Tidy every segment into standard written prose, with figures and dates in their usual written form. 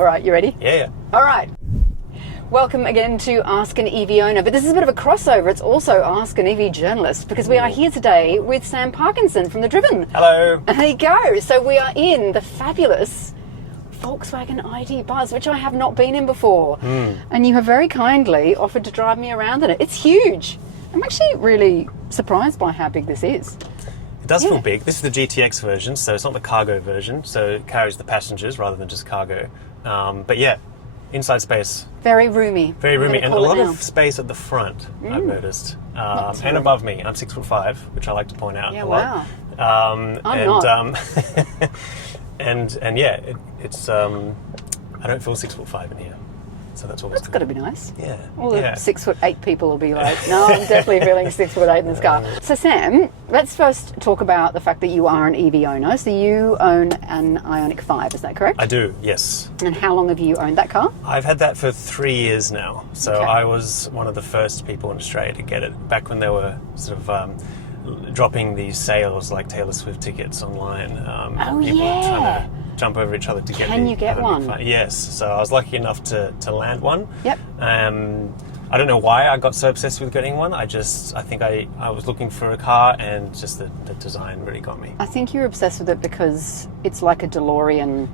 All right, you ready? Yeah. All right. Welcome again to Ask an EV Owner, but this is a bit of a crossover. It's also Ask an EV Journalist, because we are here today with Sam Parkinson from The Driven. Hello. There you go. So we are in the fabulous Volkswagen ID Buzz, which I have not been in before. And you have very kindly offered to drive me around in it. It's huge. I'm actually really surprised by how big this is. It does feel big. This is the GTX version, so it's not the cargo version, so it carries the passengers rather than just cargo. But yeah, inside space. Very roomy. Very roomy, and a lot of space at the front, I've noticed. And above me. I'm 6'5", which I like to point out a lot. Wow. I'm not. And yeah, it's I don't feel 6'5" in here. So that's always got to be nice. Yeah. All the 6'8" people will be like, no, I'm definitely feeling 6'8" in this car. So Sam, let's first talk about the fact that you are an EV owner. So you own an Ioniq 5, is that correct? I do, yes. And how long have you owned that car? I've had that for 3 years now. So I was one of the first people in Australia to get it, back when they were sort of dropping these sales like Taylor Swift tickets online. People were trying to jump over each other to get. Can you get one? Yes. So I was lucky enough to land one. Yep. I don't know why I got so obsessed with getting one. I think I was looking for a car, and just the design really got me. I think you're obsessed with it because it's like a DeLorean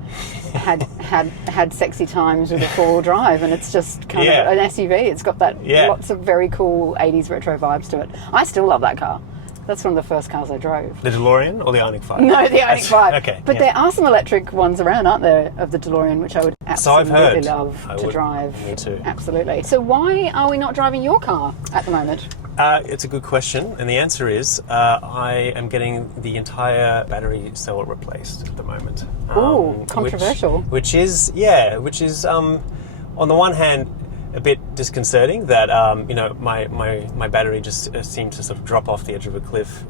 had sexy times with a four-wheel drive, and it's just kind of an SUV. It's got that lots of very cool 80s retro vibes to it. I still love that car. That's one of the first cars I drove. The DeLorean or the Ioniq 5? No, the Ioniq 5. Okay. But there are some electric ones around, aren't there, of the DeLorean, which I would absolutely love to drive. Me too. Absolutely. So why are we not driving your car at the moment? It's a good question, and the answer is I am getting the entire battery cell replaced at the moment. Ooh, controversial. Which is on the one hand a bit disconcerting that my battery just seemed to sort of drop off the edge of a cliff.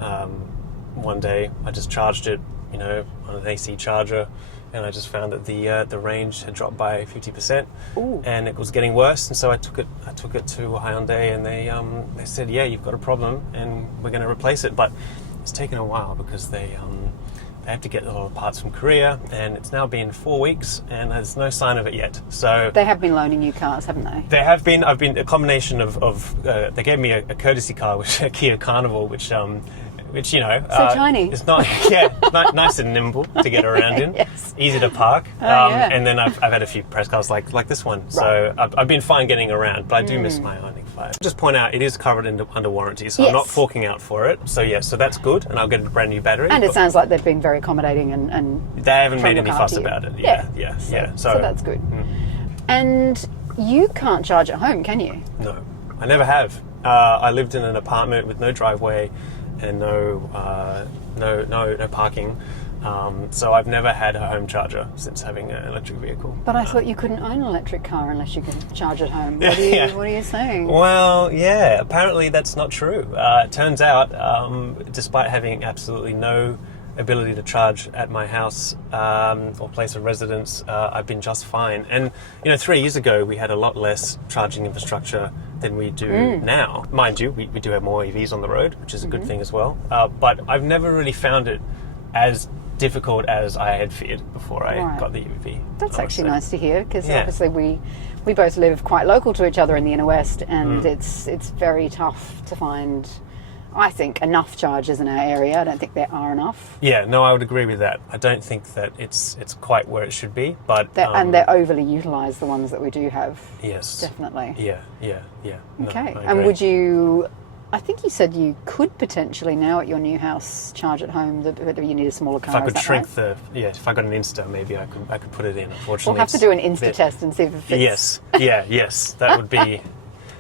One day I just charged it, on an AC charger, and I just found that the range had dropped by 50%. Ooh. And it was getting worse. And so I took it to Hyundai, and they said, yeah, you've got a problem, and we're going to replace it. But it's taken a while because they have to get a lot of parts from Korea, and it's now been 4 weeks, and there's no sign of it yet. So they have been loaning you cars, haven't they? They have been. I've been a combination of they gave me a courtesy car, which a Kia Carnival, which so tiny. It's not nice and nimble to get around in. Yes. Easy to park. And then I've had a few press cars like this one. Right. So I've been fine getting around, but I do miss my Ioniq 5. Just point out, it is covered under warranty, so I'm not forking out for it. So so that's good, and I'll get a brand new battery. And it sounds like they've been very accommodating and they haven't made any fuss about it. Yeah. So that's good. And you can't charge at home, can you? No, I never have. I lived in an apartment with no driveway and no parking. So I've never had a home charger since having an electric vehicle. But I thought you couldn't own an electric car unless you can charge at home. What are you saying? Well, yeah, apparently that's not true. It turns out, despite having absolutely no ability to charge at my house or place of residence, I've been just fine. And 3 years ago we had a lot less charging infrastructure than we do now. Mind you, we do have more EVs on the road, which is a good thing as well. But I've never really found it as difficult as I had feared before I got the EV. That's actually nice to hear, because obviously we both live quite local to each other in the inner west, and it's very tough to find, I think, enough chargers in our area. I don't think there are enough. Yeah, no, I would agree with that. I don't think that it's quite where it should be, but and they're overly utilised, the ones that we do have. Yes, definitely. Yeah. Okay, no, and would you? I think you said you could potentially now at your new house charge at home, but you need a smaller car. If I could shrink if I got an Insta, maybe I could put it in. Unfortunately, we'll have to do an Insta test and see if it fits. Yes, that would be.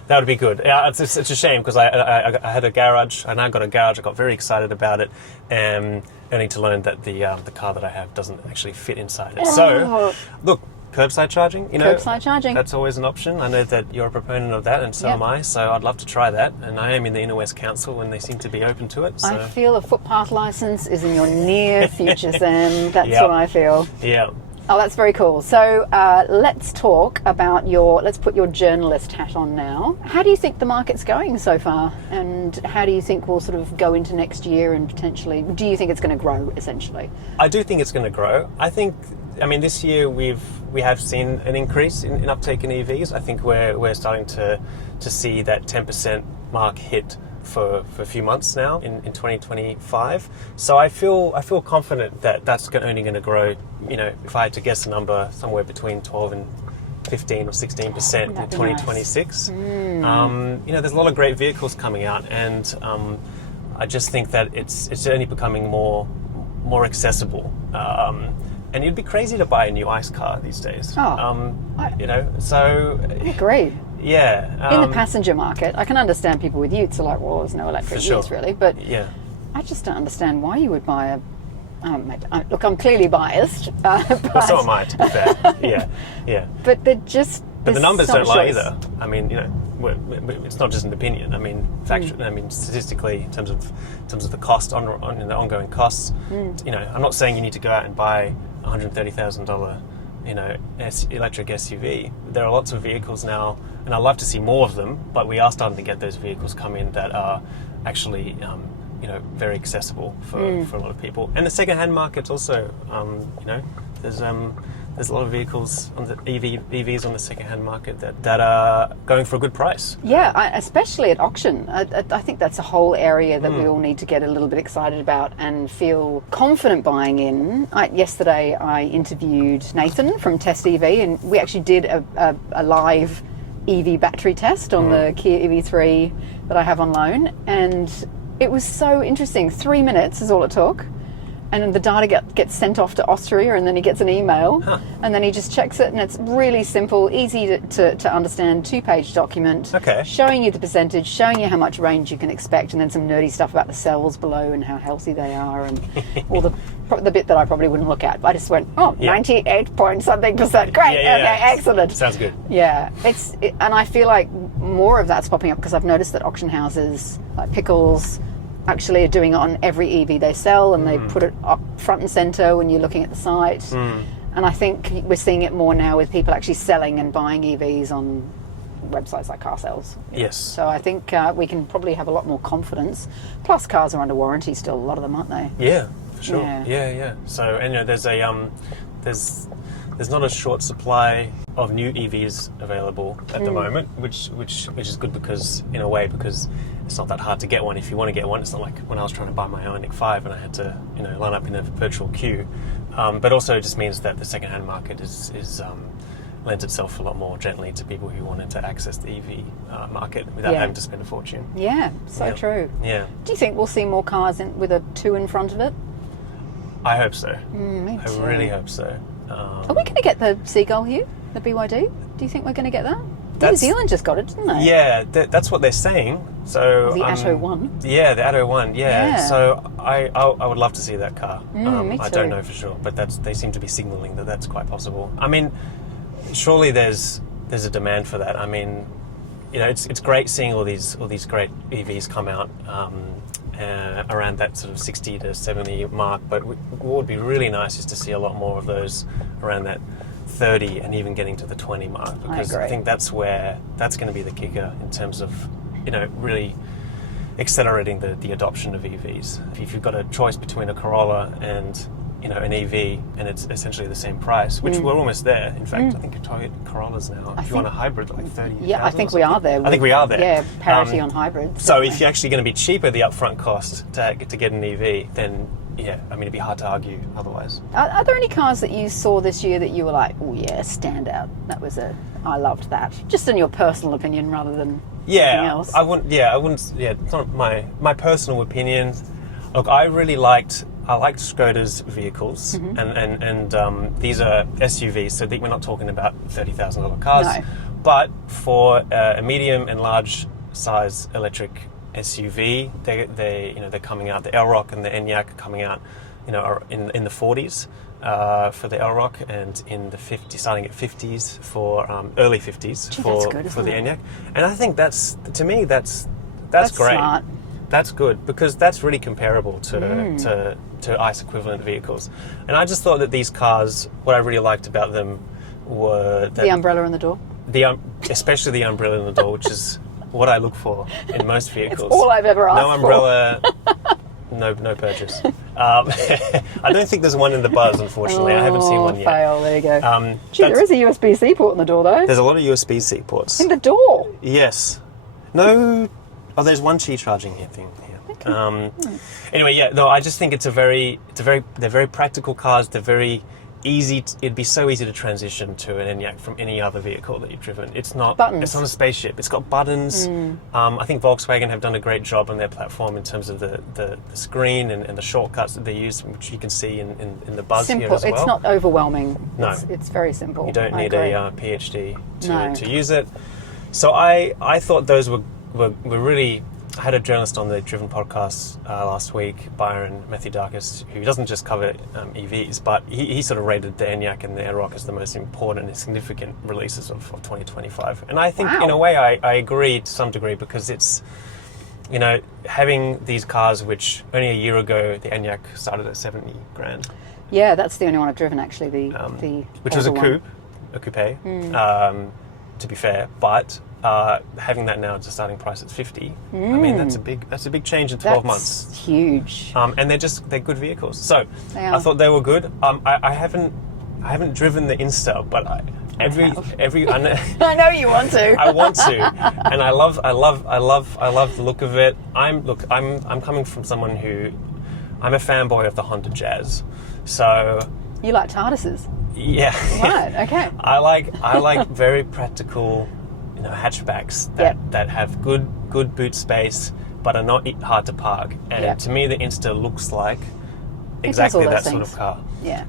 That would be good. It's a shame, because I had a garage, and I got a garage. I got very excited about it, only to learn that the car that I have doesn't actually fit inside it. So, look, curbside charging, curbside charging. That's always an option. I know that you're a proponent of that, and so am I. So I'd love to try that. And I am in the Inner West Council, and they seem to be open to it. So. I feel a footpath license is in your near future, Sam. That's what I feel. Yeah. Oh, that's very cool. So let's talk about let's put your journalist hat on now. How do you think the market's going so far? And how do you think we'll sort of go into next year, and potentially, do you think it's going to grow, essentially? I do think it's going to grow. I think I mean, this year we have seen an increase in uptake in EVs. I think we're starting to see that 10% mark hit for a few months now in 2025. So I feel confident that that's only going to grow. You know, if I had to guess a number, somewhere between 12 and 15 or 16% in 2026. Nice. You know, there's a lot of great vehicles coming out, and I just think that it's only becoming more accessible. And you'd be crazy to buy a new ICE car these days. You know, so I agree. Yeah. In the passenger market, I can understand people with utes are like, well, there's no electric utes really, but yeah. I just don't understand why you would buy a. Look, I'm clearly biased. Well, so am I, to be fair. Yeah. But they're just. But the numbers don't lie either. I mean, you know, it's not just an opinion. I mean, I mean, statistically, in terms of the cost in the ongoing costs, you know, I'm not saying you need to go out and buy $130,000, you know, electric SUV. There are lots of vehicles now, and I'd love to see more of them. But we are starting to get those vehicles come in that are actually, you know, very accessible for a lot of people. And the second-hand market's also, you know, there's a lot of vehicles on the EVs on the second-hand market that are going for a good price. Yeah, especially at auction. I think that's a whole area that we all need to get a little bit excited about and feel confident buying in. Yesterday I interviewed Nathan from Test EV, and we actually did a live EV battery test on the Kia EV3 that I have on loan, and it was so interesting. 3 minutes is all it took. And the data gets sent off to Austria, and then he gets an email, and then he just checks it, and it's really simple, easy to understand, 2-page document, showing you the percentage, showing you how much range you can expect, and then some nerdy stuff about the cells below and how healthy they are, and all the bit that I probably wouldn't look at. But I just went, 98 point something %. Great, okay, excellent. Sounds good. Yeah, and I feel like more of that's popping up because I've noticed that auction houses like Pickles actually are doing it on every EV they sell, and they put it up front and center when you're looking at the site. And I think we're seeing it more now with people actually selling and buying EVs on websites like car sales. Yes. So I think we can probably have a lot more confidence. Plus, cars are under warranty still, a lot of them, aren't they? Yeah, for sure. Yeah. So, and you know, there's not a short supply of new EVs available at the moment, which is good because it's not that hard to get one if you want to get one. It's not like when I was trying to buy my Ioniq 5 and I had to, you know, line up in a virtual queue. But also it just means that the second-hand market is lends itself a lot more gently to people who wanted to access the EV market without having to spend a fortune. Yeah, so true. Yeah. Do you think we'll see more cars with a 2 in front of it? I hope so. Me too. I really hope so. Are we going to get the Seagull here, the BYD? Do you think we're going to get that? New Zealand just got it, didn't they? Yeah, that's what they're saying. So the Atto 1. Yeah, the Atto 1. Yeah. So I would love to see that car. Me too. I don't know for sure, but they seem to be signalling that that's quite possible. I mean, surely there's a demand for that. I mean, you know, it's great seeing all these great EVs come out around that sort of 60 to 70 mark. But what would be really nice is to see a lot more of those around that 30 and even getting to the 20 mark, because I think that's going to be the kicker in terms of, you know, really accelerating the adoption of EVs. If you've got a choice between a Corolla and, you know, an EV, and it's essentially the same price, which we're almost there. In fact, I think you target Corollas now. If you want a hybrid, like 30. Yeah, I think we are there. I think we are there. Yeah, parity on hybrids. So if you're actually going to be cheaper, the upfront cost to get an EV, then yeah, I mean, it'd be hard to argue otherwise. Are there any cars that you saw this year that you were like, oh yeah, standout? I loved that. Just in your personal opinion rather than anything else. I wouldn't. It's not my personal opinion. Look, I liked Skoda's vehicles, and these are SUVs, so we're not talking about $30,000 cars. No. But for a medium and large size electric SUV, they're coming out. The Elroq and the Enyaq are coming out, you know, in the 40s for the Elroq, and in the 50s, starting at 50s for early 50s for the Enyaq. And I think that's great. Smart. That's good, because that's really comparable to ICE equivalent vehicles. And I just thought that these cars, what I really liked about them were the umbrella in the door. Especially the umbrella in the door, which is what I look for in most vehicles. It's all I've ever asked for. No umbrella, No purchase. I don't think there's one in the Buzz, unfortunately. I haven't seen one yet. Fail. There you go. Gee, there is a USB-C port in the door, though. There's a lot of USB-C ports. In the door? Yes. No. Oh, there's one Qi charging here thing here. Okay. Anyway, yeah. No, I just think they're very practical cars. They're very easy. It'd be so easy to transition to an Enyaq from any other vehicle that you've driven. It's not. Buttons. It's not a spaceship. It's got buttons. I think Volkswagen have done a great job on their platform in terms of the screen and the shortcuts that they use, which you can see in the Buzz simple. here as well. It's not overwhelming. No. It's very simple. You don't need a PhD No. to use it. So I thought those were really. I had a journalist on the Driven podcast last week, Byron Matthew Darkis, who doesn't just cover EVs, but he sort of rated the Enyaq and the Aerox as the most important and significant releases of 2025. And I think, in a way, I agree to some degree, because it's, having these cars, which only a year ago, the Enyaq started at 70 grand. Yeah, that's the only one I've driven, actually, the which was a one. coupe, to be fair, but having that now at a starting price at 50, I mean that's a big change in 12 months. That's huge. And they're good vehicles. So I thought they were good. I haven't driven the Insta, but every I know, I know you want to. I want to, and I love the look of it. I'm coming from someone who I'm a fanboy of the Honda Jazz, so You like TARDISes? Yeah. Right. Okay. I like very practical, hatchbacks that have good boot space, but are not hard to park. And to me, the Insta looks like exactly that sort of car. Yeah.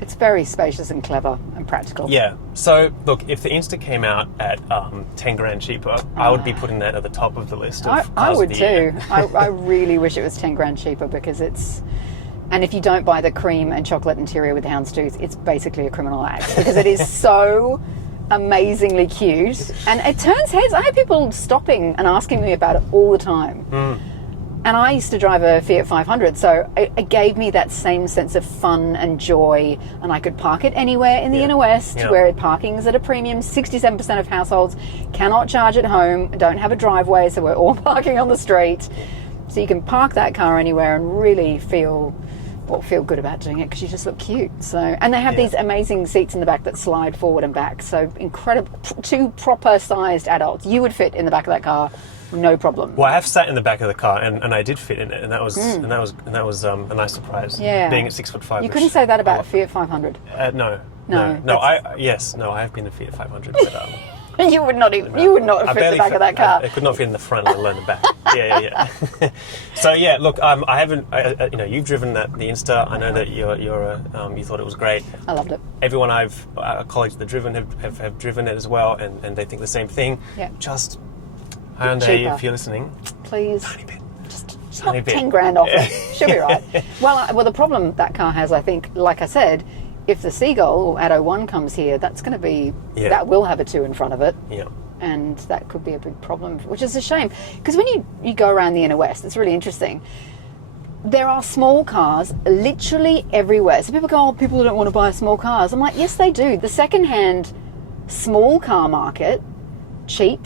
It's very spacious and clever and practical. Yeah. So look, if the Insta came out at 10 grand cheaper, I would be putting that at the top of the list of cars I would of the too. year. I really wish it was 10 grand cheaper, because it's. And if you don't buy the cream and chocolate interior with houndstooth, it's basically a criminal act, because it is so amazingly cute. And it turns heads. I have people stopping and asking me about it all the time. And I used to drive a Fiat 500, so it gave me that same sense of fun and joy. And I could park it anywhere in the inner west, where parking is at a premium. 67% of households cannot charge at home, don't have a driveway, so we're all parking on the street. So you can park that car anywhere and really feel good about doing it, because you just look cute. So, and they have these amazing seats in the back that slide forward and back. So incredible. Two proper sized adults. You would fit in the back of that car, no problem. Well, I have sat in the back of the car, and I did fit in it, and that was a nice surprise. Yeah. Being at 6'5". You couldn't say that about Fiat 500. No. I have been a Fiat 500, but you would not have fit in the back of that car. I could not fit in the front, let alone the back. Yeah. So look, I haven't. You've driven the Insta. I know that you thought it was great. I loved it. Everyone colleagues that driven have driven it as well, and they think the same thing. Yeah. Just Hyundai, if you're listening, please. Tiny bit. Just knock 10 grand off it. Should be right. Well, the problem that car has, I think, like I said, if the Seagull or Atto 1 comes here, that's going to be that will have a 2 in front of it. Yeah. And that could be a big problem, which is a shame. Because when you go around the inner west, it's really interesting. There are small cars literally everywhere. So people go, people don't want to buy small cars. I'm like, yes, they do. The second-hand small car market, cheap,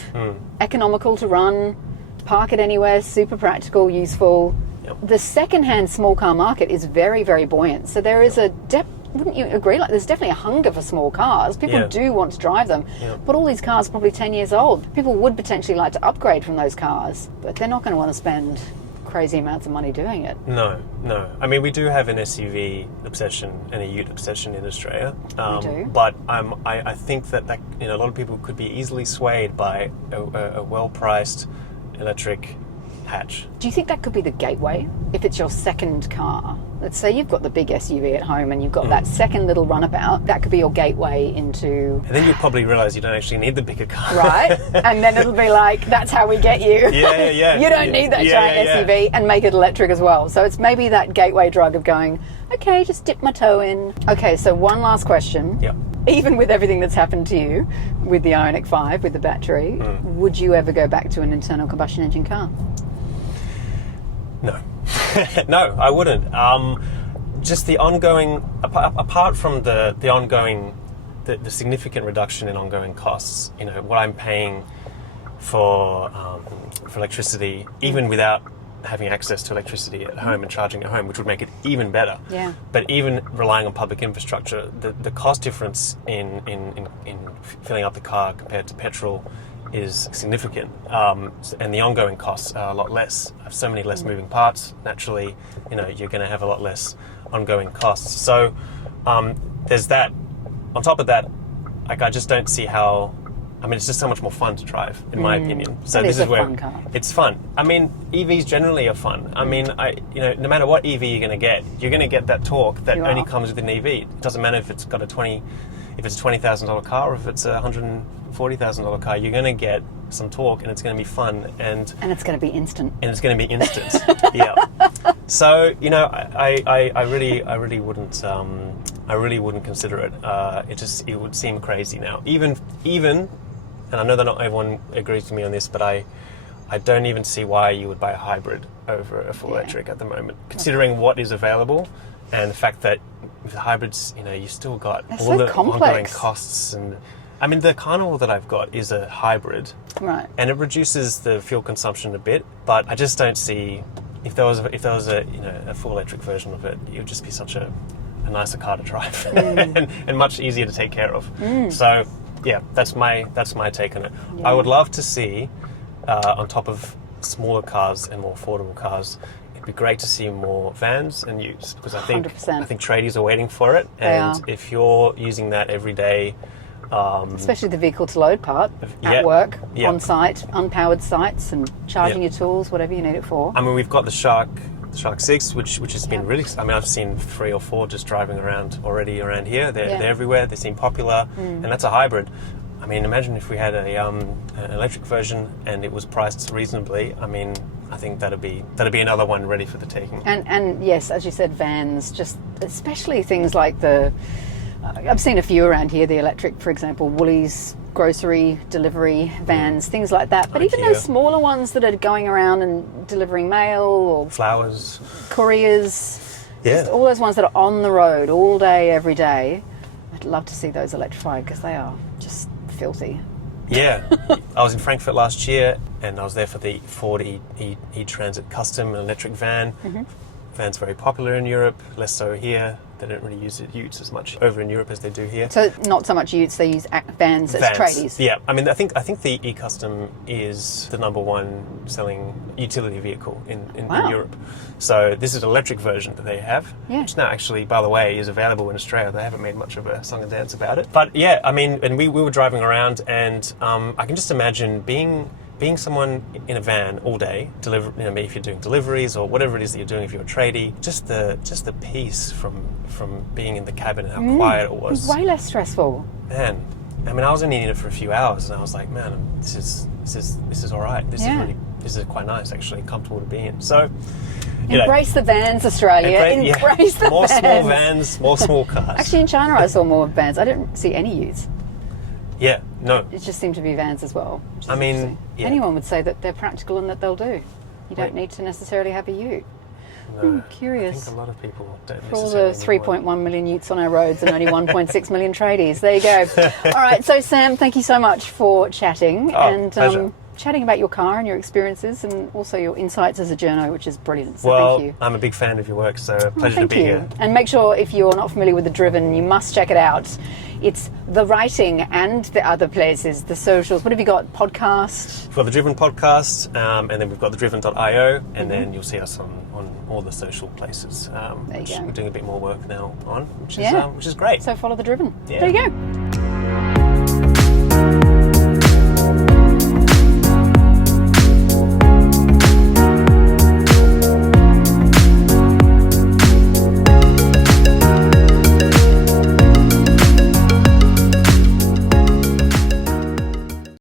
economical to run, park it anywhere, super practical, useful. Yep. The second-hand small car market is very, very buoyant. So there is wouldn't you agree? Like, there's definitely a hunger for small cars. People do want to drive them, but all these cars are probably 10 years old. People would potentially like to upgrade from those cars, but they're not going to want to spend crazy amounts of money doing it. No. I mean, we do have an SUV obsession and a ute obsession in Australia. We do. But I think that a lot of people could be easily swayed by a well-priced electric hatch. Do you think that could be the gateway? If it's your second car, let's say you've got the big SUV at home and you've got that second little runabout, that could be your gateway into... And then you'd probably realise you don't actually need the bigger car. Right? And then it'll be like, that's how we get you. Yeah. You don't need that giant SUV, and make it electric as well. So it's maybe that gateway drug of going, okay, just dip my toe in. Okay, so one last question. Yeah. Even with everything that's happened to you with the Ioniq 5, with the battery, would you ever go back to an internal combustion engine car? No. No, I wouldn't. Just the ongoing, apart from the ongoing, the significant reduction in ongoing costs, what I'm paying for electricity, even without having access to electricity at home and charging at home, which would make it even better. Yeah. But even relying on public infrastructure, the cost difference in filling up the car compared to petrol is significant, and the ongoing costs are a lot less. I have so many less moving parts. Naturally, you're going to have a lot less ongoing costs. So there's that. On top of that, I just don't see how. I mean, it's just so much more fun to drive, in my opinion. So this is where fun car. It's fun. I mean, EVs generally are fun. I mean, no matter what EV you're going to get that torque that only comes with an EV. It doesn't matter if it's got if it's a $20,000 car or if it's a $140,000 car. You're going to get some torque, and it's going to be fun, and it's going to be instant. And it's going to be instant. Yeah. So I really wouldn't. I really wouldn't consider it. It would seem crazy now. Even, and I know that not everyone agrees with me on this, but I don't even see why you would buy a hybrid over a full electric at the moment, considering what is available, and the fact that with hybrids, you still got all the ongoing costs. And I mean, the Carnival that I've got is a hybrid, right? And it reduces the fuel consumption a bit, but I just don't see if there was a full electric version of it, it would just be such a nicer car to drive and much easier to take care of. So yeah, that's my take on it. Yeah. I would love to see on top of smaller cars and more affordable cars, it'd be great to see more vans and utes, because I think 100%. I think tradies are waiting for it, and if you're using that every day, especially the vehicle to load part at work, on site, unpowered sites, and charging your tools, whatever you need it for. I mean, we've got the Shark 6, which has been really. I mean, I've seen 3 or 4 just driving around already around here. They're everywhere. They seem popular, and that's a hybrid. I mean, imagine if we had an electric version and it was priced reasonably. I mean, I think that'd be another one ready for the taking. And yes, as you said, vans, just especially things like I've seen a few around here. The electric, for example, Woolies grocery delivery vans, things like that. But even those smaller ones that are going around and delivering mail or flowers, couriers, all those ones that are on the road all day, every day. I'd love to see those electrified, because they are just filthy. Yeah, I was in Frankfurt last year, and I was there for the Ford E-Transit Custom, an electric van. Van's very popular in Europe, less so here. They don't really use utes as much over in Europe as they do here. So not so much utes, they use vans as tradies. Yeah, I mean, I think the E-Custom is the #1 selling utility vehicle in Europe. So this is an electric version that they have, which now actually, by the way, is available in Australia. They haven't made much of a song and dance about it. But yeah, I mean, and we were driving around, and I can just imagine being someone in a van all day, maybe if you're doing deliveries or whatever it is that you're doing, if you're a tradie, just the peace from being in the cabin and how quiet it was. Way less stressful. Man, I mean, I was only in it for a few hours, and I was like, man, this is all right. This is quite nice, actually, comfortable to be in. So, embrace the vans, Australia. Embrace the more vans. Small vans, more small cars. Actually, in China, I saw more vans. I didn't see any utes. Yeah, no. It just seemed to be vans as well. I mean, anyone would say that they're practical and that they'll do. You don't need to necessarily have a ute. No, curious. I think a lot of people don't For all the 3.1 million utes on our roads and only 1.6 million tradies. There you go. All right, so Sam, thank you so much for chatting pleasure. Chatting about your car and your experiences, and also your insights as a journo, which is brilliant. So thank you. I'm a big fan of your work, so a pleasure to be here. And make sure, if you're not familiar with The Driven, you must check it out. It's the writing and the other places, the socials. What have you got? Podcast? We've got The Driven podcast, and then we've got thedriven.io, and then you'll see us on all the social places, which we're doing a bit more work now on, which is great. So follow The Driven. Yeah. There you go.